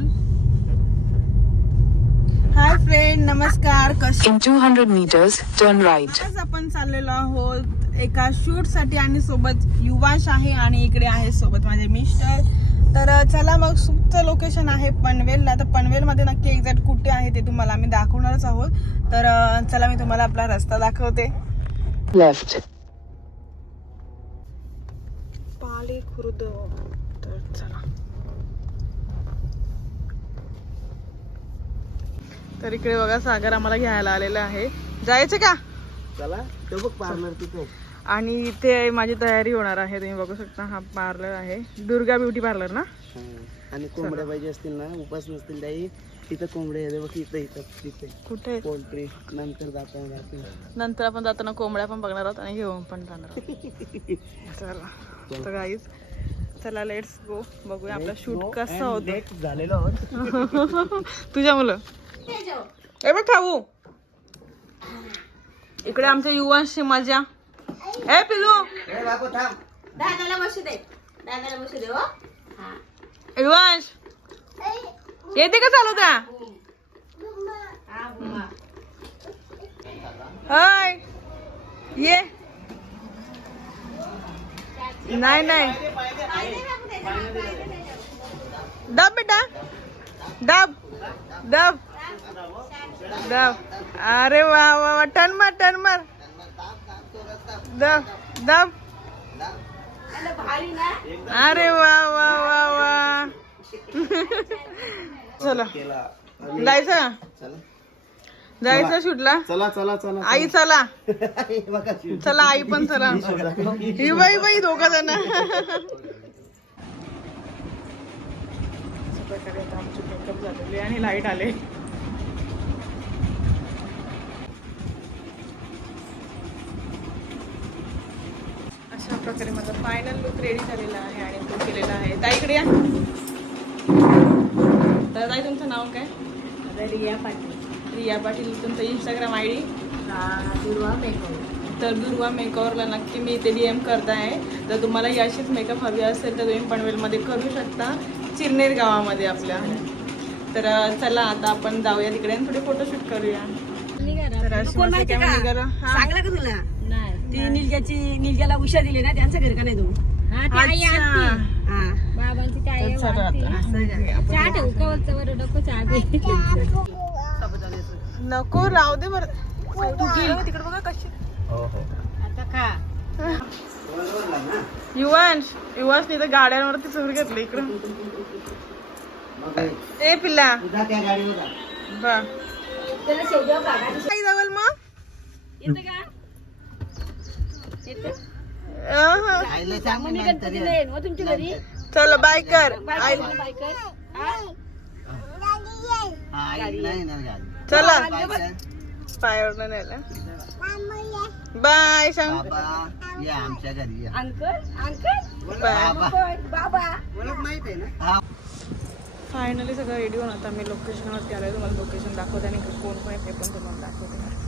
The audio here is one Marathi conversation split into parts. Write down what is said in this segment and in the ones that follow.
बोल हाय फ्रेंड नमस्कार In 200 meters, turn right. आज आपण चाललेलो आहोत एका शूटसाठी आणि सोबत युवाश आहे आणि इकडे आहे सोबत माझे मिस्टर. तर चला मग सुपचं लोकेशन आहे पनवेलला तर पनवेलमध्ये नक्की एक्झॅक्ट कुठे आहे ते तुम्हाला आम्ही दाखवणारच आहोत. तर चला मी तुम्हाला आपला रस्ता दाखवते. Left. पाली खुर्द. तर चला. तर इकडे बघा सागर आम्हाला घ्यायला आलेला आहे. जायचं का? चला तो बघ पार्लर तिथे. आणि इथे माझी तयारी होणार आहे तुम्ही बघू शकता हा पार्लर आहे. दुर्गा ब्युटी पार्लर ना. आणि कोंबड्या पाहिजे असतील ना उपास नसतील त्याही तिथं कोंबड्या येते बघ इथं इथं तिथे. कुठे पोल्ट्री नंतर जाता जाते. नंतर आपण जाताना कोंबड्या पण बघणार आहोत आणि घेऊन पण जाणार चला. तर गाईज चला लेट्स गो बघूया आपला शूट कसा होतो. झालेलो तुझ्या मुलं. ए बघ खाऊ. इकडे आमच्या युवांशी मजा ए पिलू. ए बापू थांब दादाला बसू दे. दादाला बसू दे हो. युवांश येते का चालू त्या? हाय. ये. नाही नाही. दब बेटा. दब. दब. दब अरे वा वा वा. टन मार टन मार. दब दब अरे वा वा वा वा. चला. जायचं जायचं शूटला? चला चला चला आई चला. चला आई पण चला. ही बाई बाई दोघं जण. मेकअप झालेले आणि लाइट आले. अशा प्रकारे माझा फायनल लुक रेडी झालेला आहे आणि तो केलेला आहे. ताईकडे या. तर ताई तुमचं नाव काय? रिया पाटील. रिया पाटील तुमचं Instagram I D Durva makeup तर दुर्वा मेकओवरला नक्की मी इथे डी एम करत आहे जर तुम्हाला ही अशीच मेकअप हवी असेल तर तुम्ही पनवेलमध्ये करू शकता. चिरनेर गावामध्ये आपल्या. तर चला आता आपण जाऊया तिकडे आणि थोडे फोटोशूट करूया. तर अशी मस्त माहिती का. हा. तुला? ती निलग्याची निलग्याला उषा दिली ना त्यांचं घर का नाही तू अच्छा. हा. बाबांची काय तर चला आता. चहा ठेवू का वरचं वर? नको चहा दे नको राहू दे बरं. तू तिकडे बघा कशी. हो हो. आता खा. युवांश युवांशने तर गाड्यांवरती चोर घेतलं इकडं. हे, ए पिल्ला. तुझा त्या गाडीवर जा. बा त्याला जावल मग. येते का? अहं. आईला सांग मग मी नंतर गणपती ये. येईन मग तुमच्या घरी. चल बाय कर. बाय आई. बाय बाय कर. हा? हा, आई नाही येणार गाडी. चला. बाय कर. पायावर बाय सांग. बाबा या आमच्या घरी या. Uncle uncle. बाय. बाबा. बाबा ओळख माहीत आहे ना? हा. फायनली सगळं रेडी होऊन आता मी लोकेशनवरती आलोय. तुम्हाला लोकेशन दाखवते आणि कोण कोण आहे ते पण तुम्हाला दाखवते.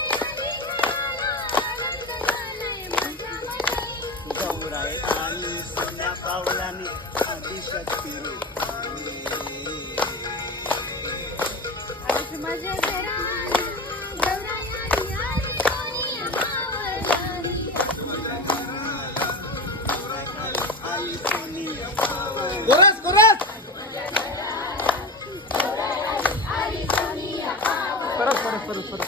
परत परत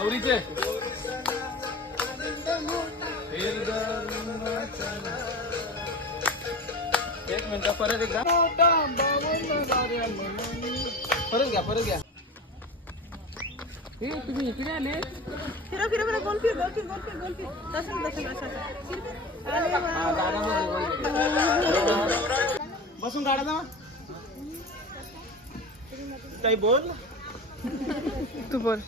गौरीचे. एक मिनिट परत एकदा. परत घ्या परत घ्या. हे तुम्ही इकडे आले? फिरा फिरा फिरा गोल फिर गोल फिर गोल फिर गोल फिर. तसं तसं तसं. बसून काढा ना. काही बोल. तू बोल.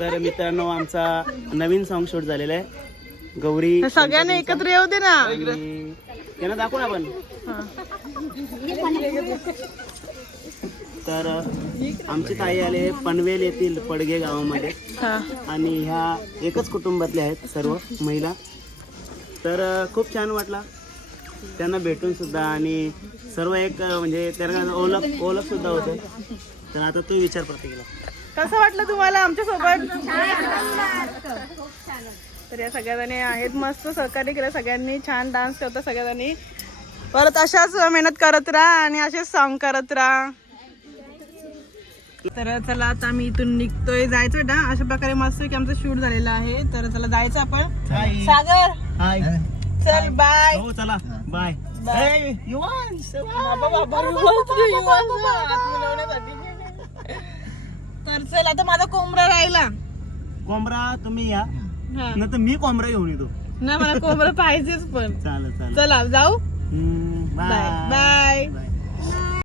तर मित्रांनो आमचा नवीन सॉन्ग शूट झालेला आहे. गौरी सगळ्यांनी एकत्र येऊ दे ना. आणि त्यांना दाखवू ना आपण. हा. तर आमची ताई आले पनवेल येथील पडगे गावामध्ये. हा. आणि ह्या एकच कुटुंबातले आहेत सर्व महिला. तर अ, खूप छान वाटला. त्यांना भेटून सुद्धा आणि सर्व एक अ, म्हणजे त्यांना ओळख ओळख सुद्धा होते. तर आता तू विचार प्रत्येकीला कसं वाटलं तुम्हाला आमच्यासोबत तर या सगळ्याजणी आहेत मस्त सहकार्य केलं सगळ्यांनी छान डान्स करता सगळ्याजणी परत अशाच मेहनत करत राहा आणि असेच सॉन्ग करत राहा तर चला आता आम्ही इथून निघतोय जायचं ना अशा प्रकारे मस्त की आमचं शूट झालेलं आहे तर चला जायचं आपण सागर हाय चल बाय हो चला बाय बाय युवांश बाबा बाबा युवांचं, चल आता माझा कोंबडा राहिला. कोंबरा तुम्ही या. हा. नाही तर मी कोंबरा घेऊन येतो. नाही मला कोंबडा पाहिजेच पण. चालेल चालेल. चला जाऊ. हम्म, बाय. Bye bye. बाय